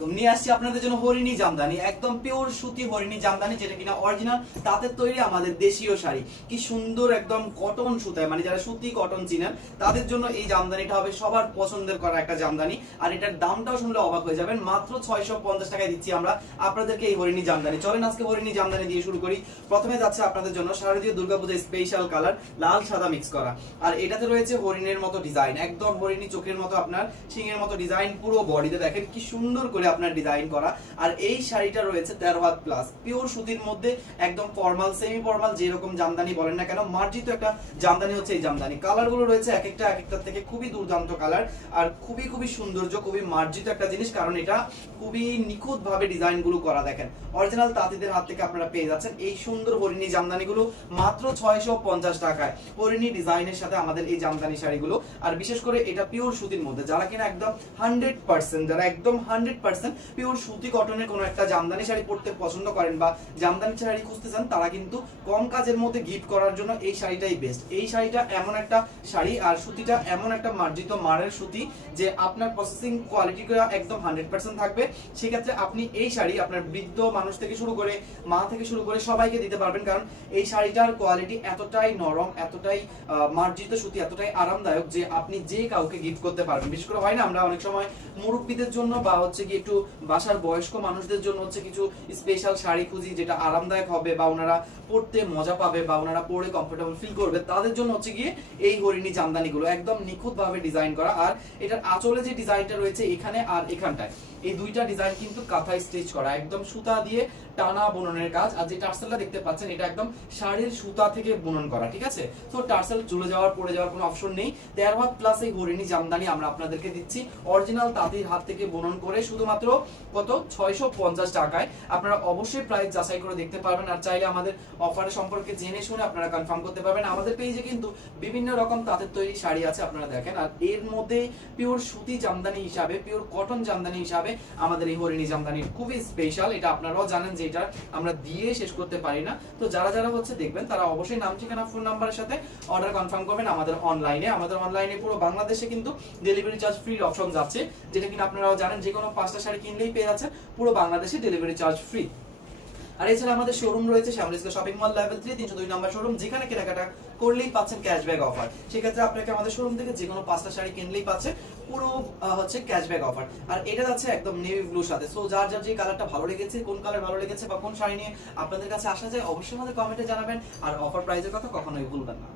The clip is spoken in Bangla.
আলাইকুম, নিয়ে আসছি আপনাদের জন্য হরিণী জামদানি, একদম পিওর সুতি হরিণী জামদানি, যেটা কিনা অরিজিনাল তাঁতের তৈরি আমাদের দেশীয় শাড়ি। কি সুন্দর একদম কটন সুতায়, মানে যারা সুতি কটন চিনেন তাদের জন্য এই জামদানিটা হবে সবার পছন্দের করা একটা জামদানি। আর এটার দামটাও শুনলে অবাক হয়ে যাবেন, মাত্র 650 টাকায় দিচ্ছি আমরা আপনাদেরকে এই হরিণী জামদানি। চলেন আজকে হরিণী জামদানি দিয়ে শুরু করি। প্রথমে যাচ্ছে আপনাদের জন্য শারদীয় দুর্গাপূজার স্পেশাল কালার লাল সাদা মিক্স করা, আর এটাতে রয়েছে হরিণের মতো ডিজাইন, একদম হরিণী চোখের মতো আপনার সিংহের মতো ডিজাইন, পুরো বডিতে দেখেন কি সুন্দর করে আপনার ডিজাইন করা। আর এই শাড়িটা রয়েছে 13 হাত প্লাস, পিওর সুতির মধ্যে একদম ফর্মাল সেমি ফর্মাল যেরকম জামদানি বলেন না কেন, মার্জিত একটা জামদানি হচ্ছে এই জামদানি। কালার গুলো রয়েছে এক একটা থেকে খুবই দুর্দান্ত কালার, আর খুবই সৌন্দর্য, খুবই মার্জিত একটা জিনিস, কারণ এটা খুবই নিখুঁত ভাবে ডিজাইন গুলো করা। দেখেন অরিজিনাল তাঁতিদের হাত থেকে আপনারা পেয়ে যাচ্ছেন এই সুন্দর হরিণী জামদানি গুলো মাত্র 650 টাকায়। হরিণী ডিজাইনের সাথে আমাদের এই জামদানি শাড়িগুলো, আর বিশেষ করে এটা পিওর সুতির মধ্যে, যারা কিনা একদম 100%, যারা একদম 100% পিওর সুতি কটনের কোনো একটা জামদানি শাড়ি পরতে পছন্দ করেন বা জামদানি শাড়ি খুঁজতে চান, তারা কিন্তু কম কাজের মধ্যে গিফট করার জন্য এই শাড়িটাই বেস্ট। এই শাড়িটা এমন একটা শাড়ি, আর সুতিটা এমন একটা মার্জিত মারের সুতি যে আপনার প্রসেসিং কোয়ালিটি একদম 100% থাকবে। সেক্ষেত্রে আপনি এই শাড়ি আপনার বৃদ্ধ মানুষ থেকে শুরু করে মা থেকে শুরু করে সবাইকে দিতে পারবেন, কারণ এই শাড়িটার কোয়ালিটি এতটাই নরম, এতটাই মার্জিত সুতি, এতটাই আরামদায়ক যে আপনি যে কাউকে গিফট করতে পারবেন। বিশেষ করে হয় না, আমরা অনেক সময় মুরব্বীদের জন্য বা হচ্ছে কি একটু বাসার বয়স্ক মানুষদের জন্য হচ্ছে কিছু স্পেশাল শাড়ি খুঁজি, যেটা আরামদায়ক হবে বা ওনারা পরতে মজা পাবে বা ওনারা পরে কমফোর্টেবল ফিল করবে, তাদের জন্য হচ্ছে গিয়ে এই হরিণী জামদানিগুলো একদম নিখুঁত ভাবে ডিজাইন করা। আর এটার আঁচলে যে ডিজাইনটা রয়েছে এখানে আর এখানটায়, এই দুইটা ডিজাইন কিন্তু কাঁথায় স্টিচ করা, একদম সুতা দিয়ে টানা বুননের কাজ। আর যে টার্সেলটা দেখতে পাচ্ছেন এটা একদম শাড়ির সুতা থেকে বুনন করা, ঠিক আছে? তো টার্সেল চলে যাওয়ার পড়ে যাওয়ার কোনো অপশন নেই। 13 হাত প্লাস এই হরিণী জামদানি আমরা আপনাদেরকে দিচ্ছি অরিজিনাল তাঁতির হাত থেকে বুনন করে শুধুমাত্র কত 650 টাকায়। আপনারা অবশ্যই প্রাইস যাচাই করে দেখতে পারবেন, আর চাইলে আমাদের অফারের সম্পর্কে জেনে শুনে আপনারা কনফার্ম করতে পারবেন। আমাদের পেজে কিন্তু বিভিন্ন রকম তাঁতের তৈরি শাড়ি আছে, আপনারা দেখেন। আর এর মধ্যে পিওর সুতি জামদানি হিসাবে, পিওর কটন জামদানি হিসাবে আমাদের এই হরিণী জামদানি খুবই স্পেশাল। এটা আপনারাও জানেন যে এটা আমরা দিয়ে শেষ করতে পারি না। তো যারা হচ্ছে দেখবেন তারা অবশ্যই নাম ঠিকানা ফোন নাম্বারের সাথে অর্ডার কনফার্ম করবেন আমাদের অনলাইনে পুরো বাংলাদেশে কিন্তু ডেলিভারি চার্জ ফ্রি অপশন যাচ্ছে, যেটা কিনা আপনারাও জানেন। যে কোনো 5টা শাড়ি কিনলেই পেয়ে যাচ্ছেন পুরো বাংলাদেশে ডেলিভারি চার্জ ফ্রি। আর এছাড়া আমাদের শোরুম রয়েছে শ্যামলিস্কা শপিং মল লেভেল 3 302 নম্বর শোরুম, যেখানে কেনাকাটা করলেই পাচ্ছেন ক্যাশব্যাক অফার। সেক্ষেত্রে আপনাকে আমাদের শোরুম থেকে যে কোনো 5টা শাড়ি কিনলেই পাচ্ছে পুরো হচ্ছে ক্যাশব্যাক অফার। আর এটা যাচ্ছে একদম নেভি ব্লুর সাথে। সো যার যে কালারটা ভালো লেগেছে, কোন কালার ভালো লেগেছে বা কোন শাড়ি নিয়ে আপনাদের কাছে আসা যায়, অবশ্যই আমাদের কমেন্টে জানাবেন। আর অফার প্রাইসের কথা কখনোই ভুলবেন না।